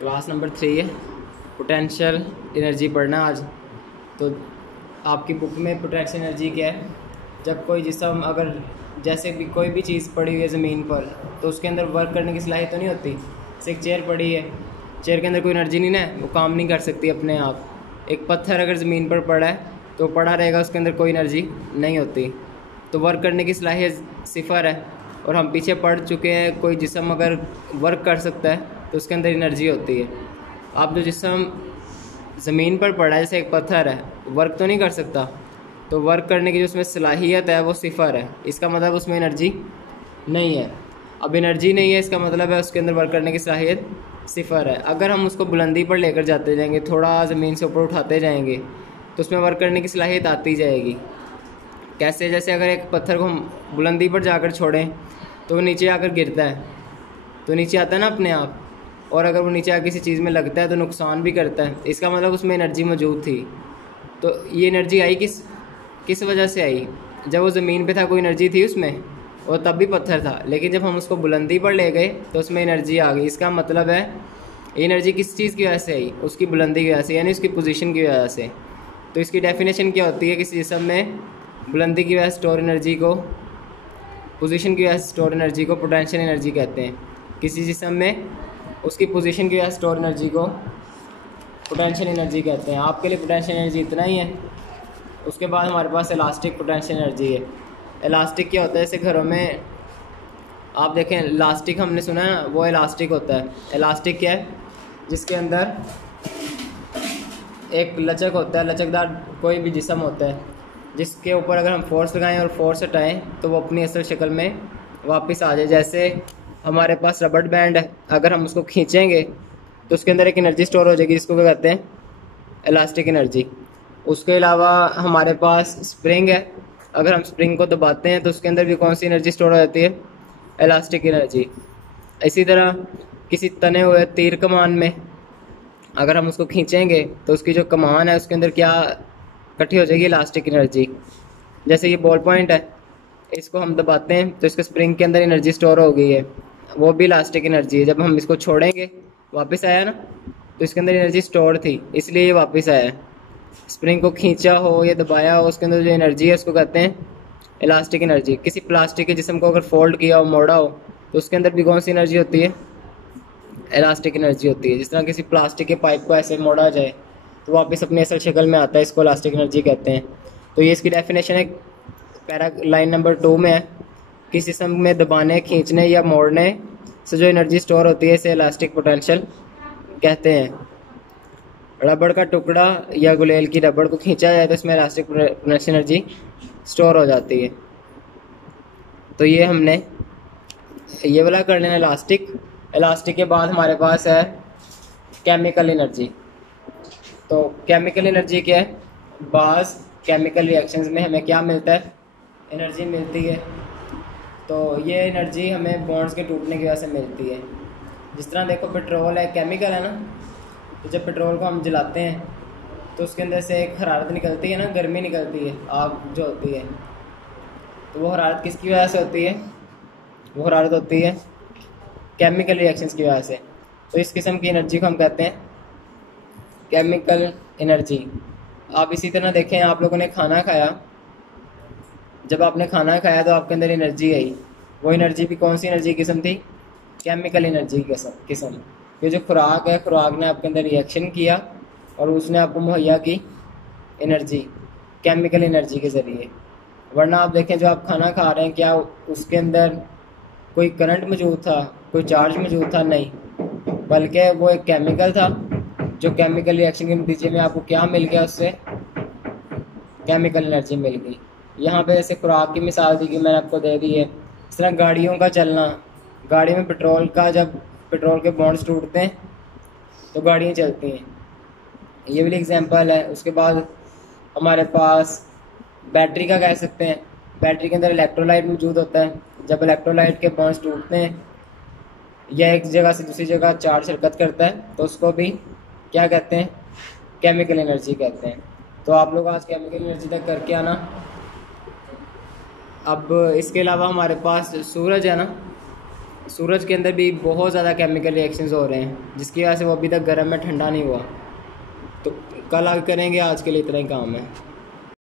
Class number 3 है, potential energy पढ़ना आज। तो आपकी बुक में पोटेंशियल एनर्जी क्या है, जब कोई जिस्म अगर जैसे भी कोई भी चीज़ पड़ी हुई है ज़मीन पर तो उसके अंदर वर्क करने की सलाहियत तो नहीं होती। जैसे एक चेयर पड़ी है, चेयर के अंदर कोई एनर्जी नहीं ना है, वो काम नहीं कर सकती अपने आप। एक पत्थर अगर ज़मीन पर पड़ा है तो पड़ा रहेगा, उसके अंदर कोई एनर्जी नहीं होती, तो वर्क करने की सलाहियत सिफर है। और हम पीछे पढ़ चुके हैं कोई जिस्म अगर वर्क कर सकता है तो उसके अंदर एनर्जी होती है। आप जो जिस्म ज़मीन पर पड़ा है, जैसे एक पत्थर है, वर्क तो नहीं कर सकता, तो वर्क करने की जो उसमें सलाहियत है वो सिफर है। इसका मतलब उसमें एनर्जी नहीं है। अब एनर्जी नहीं है, इसका मतलब है उसके अंदर वर्क करने की सलाहियत सिफर है। अगर हम उसको बुलंदी पर लेकर जाते जाएंगे, थोड़ा ज़मीन से ऊपर उठाते जाएंगे, तो उसमें वर्क करने की सलाहियत आती जाएगी। कैसे? जैसे अगर एक पत्थर को हम बुलंदी पर जाकर छोड़ें तो वो नीचे आकर गिरता है, तो नीचे आता है ना अपने आप, और अगर वो नीचे आकर किसी चीज़ में लगता है तो नुकसान भी करता है। इसका मतलब उसमें एनर्जी मौजूद थी। तो ये एनर्जी आई किस वजह से आई? जब वो ज़मीन पे था कोई एनर्जी थी उसमें, और तब भी पत्थर था, लेकिन जब हम उसको बुलंदी पर ले गए तो उसमें एनर्जी आ गई। इसका मतलब है एनर्जी किस चीज़ की वजह से आई? उसकी बुलंदी की वजह से, यानी उसकी पोजीशन की वजह से। तो इसकी डेफिनेशन क्या होती है? किसी जिस्म में बुलंदी की वजह से स्टोर एनर्जी को, पोजीशन की वजह से स्टोर एनर्जी को पोटेंशियल एनर्जी कहते हैं। किसी जिस्म में उसकी पोजीशन की वजह से स्टोर एनर्जी को पोटेंशियल एनर्जी कहते हैं। आपके लिए पोटेंशियल एनर्जी इतना ही है। उसके बाद हमारे पास इलास्टिक पोटेंशियल एनर्जी है। इलास्टिक क्या होता है? जैसे घरों में आप देखें, इलास्टिक हमने सुना है ना, वो इलास्टिक होता है। इलास्टिक क्या है? जिसके अंदर एक लचक होता है, लचकदार कोई भी जिस्म होता है, जिसके ऊपर अगर हम फोर्स लगाएं और फोर्स हटाएं तो वो अपनी असल शक्ल में वापस आ जाए। जैसे हमारे पास रबड़ बैंड है, अगर हम उसको खींचेंगे तो उसके अंदर एक एनर्जी स्टोर हो जाएगी, जिसको क्या कहते हैं? Elastic energy. उसके अलावा हमारे पास स्प्रिंग है, अगर हम स्प्रिंग को दबाते हैं तो उसके अंदर भी कौन सी एनर्जी स्टोर हो जाती है? Elastic energy. इसी तरह किसी तने हुए तीर कमान में अगर हम उसको खींचेंगे तो उसकी जो कमान है उसके अंदर क्या इकट्ठी हो जाएगी? Elastic energy. जैसे ये बॉल पॉइंट है, इसको हम दबाते हैं तो इसके स्प्रिंग के अंदर एनर्जी स्टोर हो गई है, वो भी इलास्टिक एनर्जी है। जब हम इसको छोड़ेंगे वापस आया ना, तो इसके अंदर एनर्जी स्टोर थी, इसलिए ये वापस आया है। स्प्रिंग को खींचा हो या दबाया हो, उसके अंदर जो एनर्जी है उसको कहते हैं इलास्टिक एनर्जी। किसी प्लास्टिक के जिस्म को अगर फोल्ड किया हो, मोड़ा हो, तो उसके अंदर भी कौन सी एनर्जी होती है? इलास्टिक एनर्जी होती है। जिस तरह किसी प्लास्टिक के पाइप को ऐसे मोड़ा जाए तो वापस अपनी असल शक्ल में आता है, इसको इलास्टिक एनर्जी कहते हैं। तो ये इसकी डेफिनेशन है, पैरा लाइन नंबर 2 में है। किसी जिस्म में दबाने, खींचने या मोड़ने से जो एनर्जी स्टोर होती है इसे इलास्टिक पोटेंशियल कहते हैं। रबड़ का टुकड़ा या गुलेल की रबड़ को खींचा जाए तो इसमें इलास्टिक पोटेंशियल एनर्जी स्टोर हो जाती है। तो ये हमने ये वाला कर लेना इलास्टिक। इलास्टिक के बाद हमारे पास है केमिकल एनर्जी। तो केमिकल एनर्जी क्या है? बाज़ केमिकल रिएक्शंस में हमें क्या मिलता है? एनर्जी मिलती है। तो ये एनर्जी हमें बॉन्ड्स के टूटने की वजह से मिलती है। जिस तरह देखो, पेट्रोल है, केमिकल है ना, तो जब पेट्रोल को हम जलाते हैं तो उसके अंदर से एक हरारत निकलती है ना, गर्मी निकलती है, आग जो होती है। तो वो हरारत किसकी वजह से होती है? वो हरारत होती है केमिकल रिएक्शंस की वजह से। तो इस किस्म की एनर्जी को हम कहते हैं केमिकल एनर्जी। आप इसी तरह देखें, आप लोगों ने खाना खाया, जब आपने खाना खाया तो आपके अंदर एनर्जी आई। वो एनर्जी भी कौन सी एनर्जी किस्म थी? केमिकल एनर्जी किस्म। ये जो खुराक है, खुराक ने आपके अंदर रिएक्शन किया और उसने आपको मुहैया की एनर्जी केमिकल एनर्जी के ज़रिए। वरना आप देखें, जो आप खाना खा रहे हैं, क्या उसके अंदर कोई करंट मौजूद था, कोई चार्ज मौजूद था? नहीं, बल्कि वो एक केमिकल था जो केमिकल रिएक्शन के नतीजे में आपको क्या मिल गया? उससे केमिकल एनर्जी मिल गई। यहाँ पे जैसे खुराक की मिसाल दी कि मैंने आपको दे दी है। इस तरह गाड़ियों का चलना, गाड़ी में पेट्रोल का, जब पेट्रोल के बॉन्ड्स टूटते हैं तो गाड़ियाँ चलती हैं, ये भी एग्जांपल है। उसके बाद हमारे पास बैटरी का कह सकते हैं। बैटरी के अंदर इलेक्ट्रोलाइट मौजूद होता है। जब इलेक्ट्रोलाइट के बॉन्ड्स टूटते हैं या एक जगह से दूसरी जगह चार्ज हरकत करता है तो उसको भी क्या कहते हैं? केमिकल एनर्जी कहते हैं। तो आप लोग आज केमिकल एनर्जी तक करके आना। अब इसके अलावा हमारे पास सूरज है ना, सूरज के अंदर भी बहुत ज़्यादा केमिकल रिएक्शंस हो रहे हैं, जिसकी वजह से वो अभी तक गर्म में ठंडा नहीं हुआ। तो कल आगे करेंगे, आज के लिए इतना ही काम है।